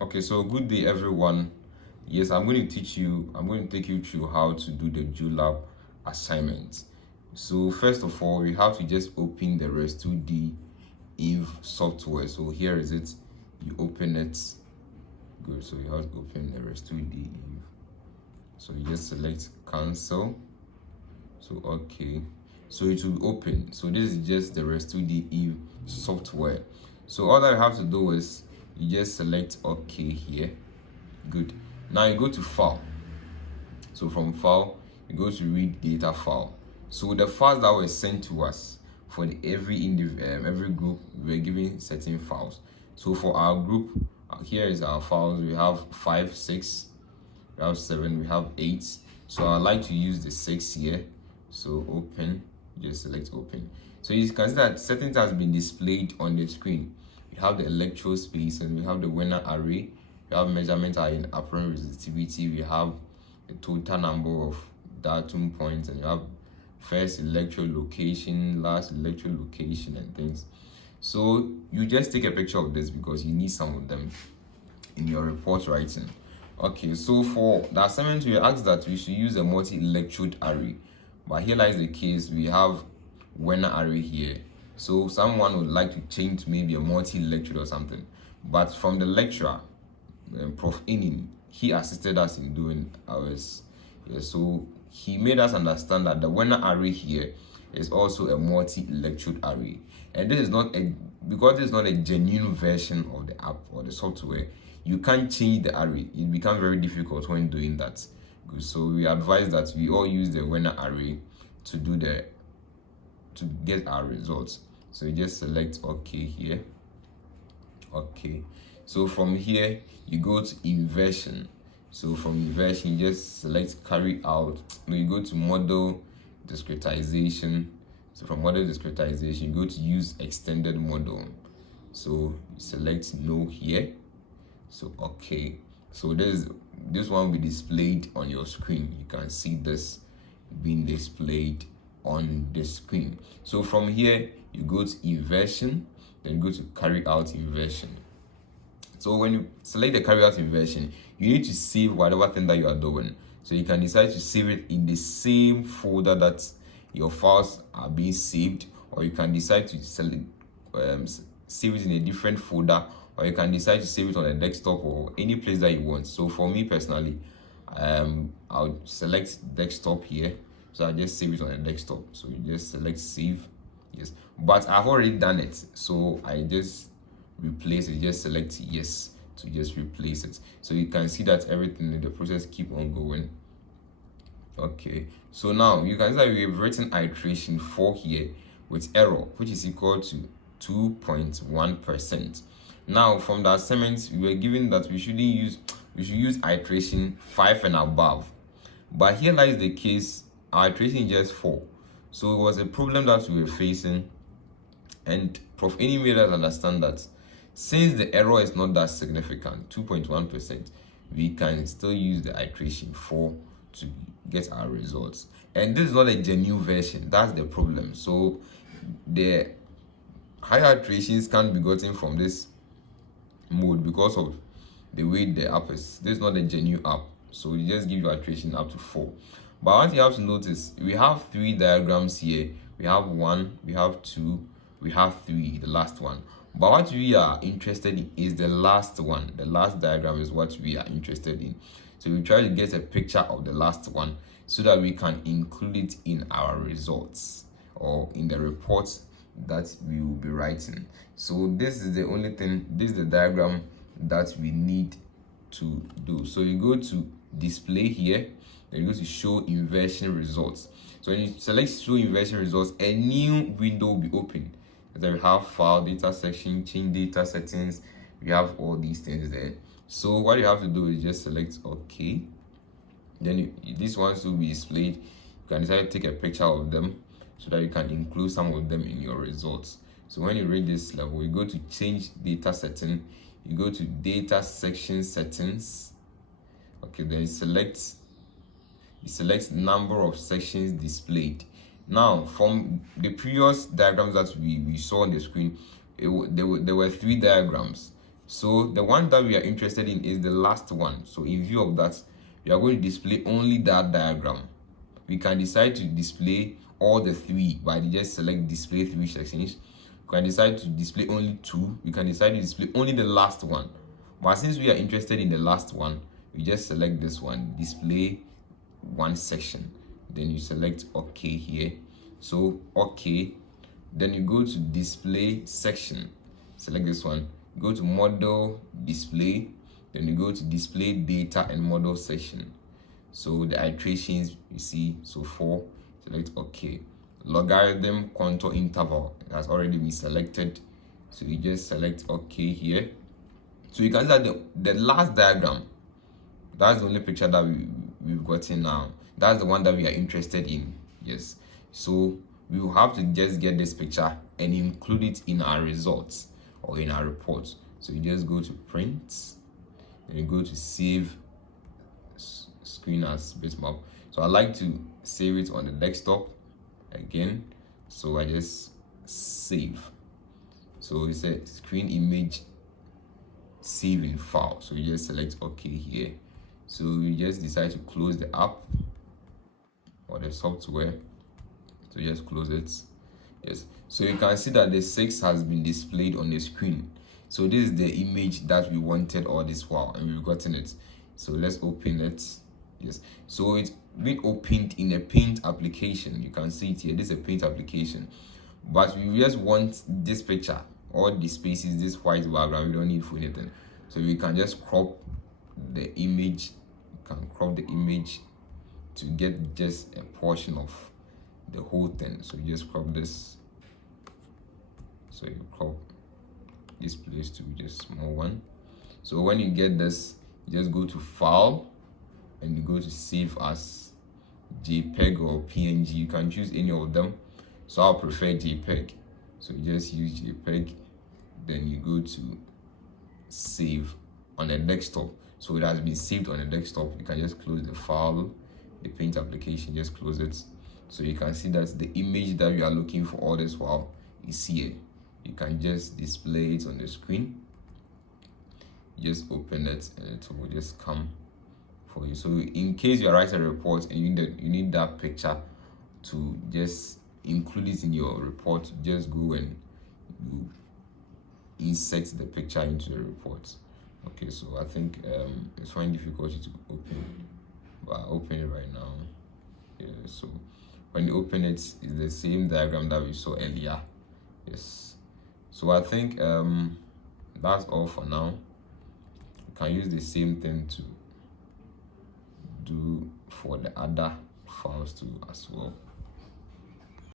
Okay, so good day everyone. Yes, I'm going to take you through how to do the JULAB assignment. So first of all, we have to just open the RES2DINV software. So here is it. You open it. Good. So you have to open the RES2DINV. So you just select cancel. So okay. So it will open. So this is just the RES2DINV software. So all that you have to do is you just select OK here. Good. Now you go to file. So from file, you go to read data file. So the files that were sent to us for every group, we were given certain files. So for our group, here is our files. We have 5, 6, we have 7, we have 8. So I like to use the 6 here. So open, just select open. So you can see that settings has been displayed on the screen. We have the electrode space and we have the Werner array. We have measurement in apparent resistivity. We have the total number of datum points, and you have first electrode location, last electrode location, and things. So you just take a picture of this because you need some of them in your report writing. Okay, so for the assignment, we asked that we should use a multi-electrode array, but here lies the case. We have Werner array here, so someone would like to change to maybe a multi-electrode or something. But from the lecturer, Prof. Inin, he assisted us in doing ours. So he made us understand that the Werner array here is also a multi-electrode array, and this is not because this is not a genuine version of the app or the software. You can't change the array. It becomes very difficult when doing that. Good. So we advise that we all use the Werner array to get our results. So you just select OK here. Okay. So from here you go to inversion. So from inversion you just select carry out. You go to model discretization. So from model discretization you go to use extended model. So you select no here. So okay. So this one will be displayed on your screen. You can see this being displayed on the screen. So from here you go to inversion, then go to carry out inversion. So when you select the carry out inversion, you need to save whatever thing that you are doing. So you can decide to save it in the same folder that your files are being saved, or you can decide to save it in a different folder, or you can decide to save it on a desktop or any place that you want. So for me personally, I'll select desktop here. So I just save it on a desktop. So you just select save. Yes, but I've already done it, so I just replace it. Just select yes to just replace it. So you can see that everything in the process keep on going. Okay, so now you can see that we've written iteration 4 here with error, which is equal to 2.1%. Now from the assignment, we were given that we should use iteration 5 and above, but here lies the case. Our iteration is just 4. So it was a problem that we were facing, and Prof. Any made us understand that since the error is not that significant, 2.1%, we can still use the iteration 4 to get our results. And this is not a genuine version. That's the problem. So the higher iterations can't be gotten from this mode because of the way the app is. This is not a genuine app. So you just give your iteration up to 4. But what you have to notice, we have 3 diagrams here. We have 1, we have 2, we have 3, the last one. But what we are interested in is the last one. The last diagram is what we are interested in. So we try to get a picture of the last one so that we can include it in our results or in the reports that we will be writing. So this is the only thing, this is the diagram that we need to do. So you go to display here, then you go to show inversion results. So when you select show inversion results, a new window will be open. Then we have file, data section, change data settings. We have all these things there. So what you have to do is just select OK. Then these ones will be displayed. You can decide to take a picture of them so that you can include some of them in your results. So when you reach this level, you go to change data setting. You go to data section settings. Okay, then you select number of sections displayed. Now from the previous diagrams that we saw on the screen, there were 3 diagrams. So the one that we are interested in is the last one. So in view of that, we are going to display only that diagram. We can decide to display all the three by just select display three sections. We can decide to display only two. We can decide to display only the last one. But since we are interested in the last one, we just select this one, display one section. Then you select OK here. So OK. Then you go to display section. Select this one. Go to model display. Then you go to display data and model section. So the iterations you see, so 4, select OK. Logarithm contour interval has already been selected, so you just select OK here. So you can see that the last diagram, that's the only picture that we've gotten now. That's the one that we are interested in. Yes, so we will have to just get this picture and include it in our results or in our report. So you just go to print, and you go to save screen as bitmap. So I like to save it on the desktop again, so I just save. So it says screen image save in file, so you just select OK here. So you just decide to close the app or the software, so just close it. Yes, so you can see that the 6 has been displayed on the screen. So this is the image that we wanted all this while, and we've gotten it. So let's open it. Yes, so it's been opened in a paint application. You can see it here. This is a paint application, but we just want this picture, all the spaces, this white background. We don't need for anything, so we can just crop the image. You can crop the image to get just a portion of the whole thing. So you just crop this. So you crop this place to just small one. So when you get this, you just go to file and you go to save as JPEG or PNG. You can choose any of them. So I'll prefer JPEG. So you just use JPEG. Then you go to save on the desktop. So it has been saved on the desktop. You can just close the file, the paint application, just close it. So you can see that the image that you are looking for all this while is here. You can just display it on the screen. Just open it and it will just come for you. So in case you are writing a report and you need that picture to just include it in your report, just go and you insert the picture into the report. Okay, so I think it's fine difficulty to open, but I'll open it right now. Yeah, so when you open it, it's the same diagram that we saw earlier. Yes, so I think that's all for now. You can use the same thing to do for the other files too as well.